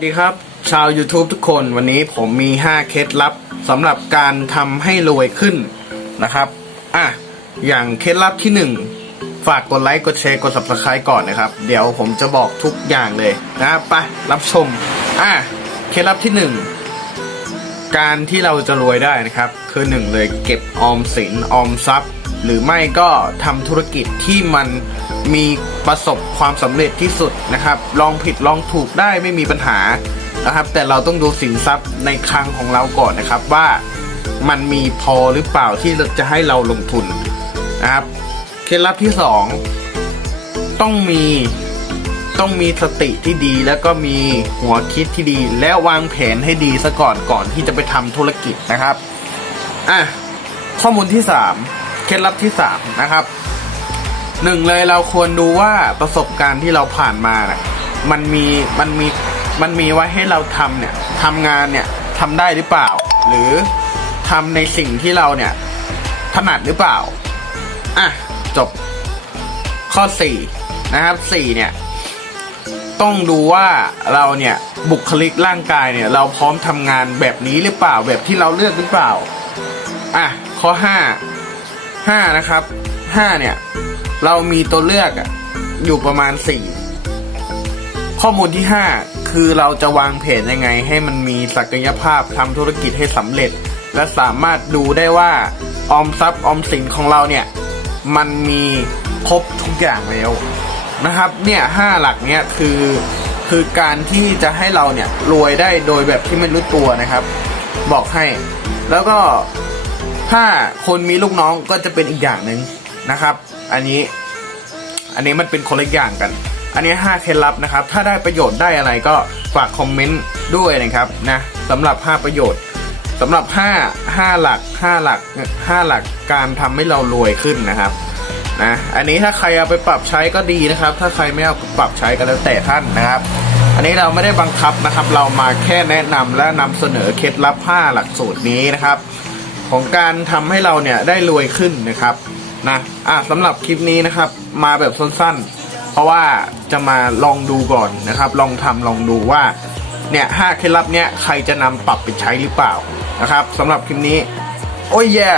สวัสดีครับ ชาว YouTube ทุกคนวันนี้ผมมี 5 เคล็ดลับสำหรับการทำให้รวยขึ้นนะครับ อะ อย่างเคล็ดลับที่ 1 ฝากกดไลค์ กดแชร์ กด subscribe ก่อนนะครับ เดี๋ยวผมจะบอกทุกอย่างเลยนะไปรับชม อะ เคล็ดลับที่ 1 การที่เราจะรวยได้นะครับ คือหนึ่งเลยเก็บออมสินออมทรัพย์ หรือไม่ก็ทำธุรกิจที่มันมีประสบความสำเร็จที่สุดนะครับ ลองผิดลองถูกได้ไม่มีปัญหานะครับ แต่เราต้องดูสินทรัพย์ในคลังของเราก่อนนะครับว่ามันมีพอหรือเปล่าที่จะให้เราลงทุนนะครับเคล็ดลับที่สองต้องมีต้องมีสติที่ดีแล้วก็มีหัวคิดที่ดี และวางแผนให้ดีซะก่อนก่อนที่จะไปทำธุรกิจนะครับอะข้อมูลที่สาม เคล็ดลับที่สามนะครับหนึ่งเลยเราควรดูว่าประสบการณ์ที่เราผ่านมาน่ะมันมีมันมีมันมีไว้ให้เราทำเนี่ยทำงานเนี่ยทำได้หรือเปล่า หรือทำในสิ่งที่เราเนี่ยถนัดหรือเปล่าอะจบข้อสี่นะครับสี่เนี่ยต้องดูว่าเราเนี่ยบุคลิกร่างกายเนี่ย เราพร้อมทำงานแบบนี้หรือเปล่าแบบที่เราเลือกหรือเปล่าอะข้อห้า ห้านะครับห้าเนี่ย เรามีตัวเลือกอยู่ประมาณสี่ข้อมูลที่ห้าคือเราจะวางแผนยังไง ให้มันมีศักยภาพทำธุรกิจให้สำเร็จ และสามารถดูได้ว่าออมทรัพย์ออมสินของเราเนี่ย มันมีครบทุกอย่างแล้วนะครับ เนี่ยห้าหลักเนี่ยคือคือการที่จะให้เราเนี่ยรวยได้โดยแบบที่ไม่รู้ตัวนะครับ บอกให้ แล้วก็ ถ้าคนมีลูกน้องก็จะเป็นอีกอย่างหนึ่งนะครับ อันนี้อันนี้มันเป็นคนละอย่างกัน อันนี้ 5 เคล็ดลับนะครับ ถ้าได้ประโยชน์ได้อะไรก็ฝากคอมเมนต์ด้วยนะครับนะสำหรับ 5 ประโยชน์สำหรับ 5 5 หลัก 5 หลัก 5 หลักการทำให้เรารวยขึ้นนะครับนะอันนี้ถ้าใครเอาไปปรับใช้ก็ดีนะครับ ถ้าใครไม่เอาปปรับใช้ก็แล้วแต่ท่านนะครับ อันนี้เราไม่ได้บังคับนะครับ เรามาแค่แนะนำและนำเสนอเคล็ดลับ 5 หลักสูตรนี้นะครับ ของการทำให้เราเนี่ยได้รวยขึ้นนะครับนะอะสำหรับคลิปนี้นะครับ มาแบบสั้นๆ เพราะว่าจะมาลองดูก่อนนะครับ ลองทำลองดูว่าเนี่ยห้าเคล็ดลับเนี่ยใครจะนำปรับไปใช้หรือเปล่านะครับสำหรับคลิปนี้ โอ้ยแย่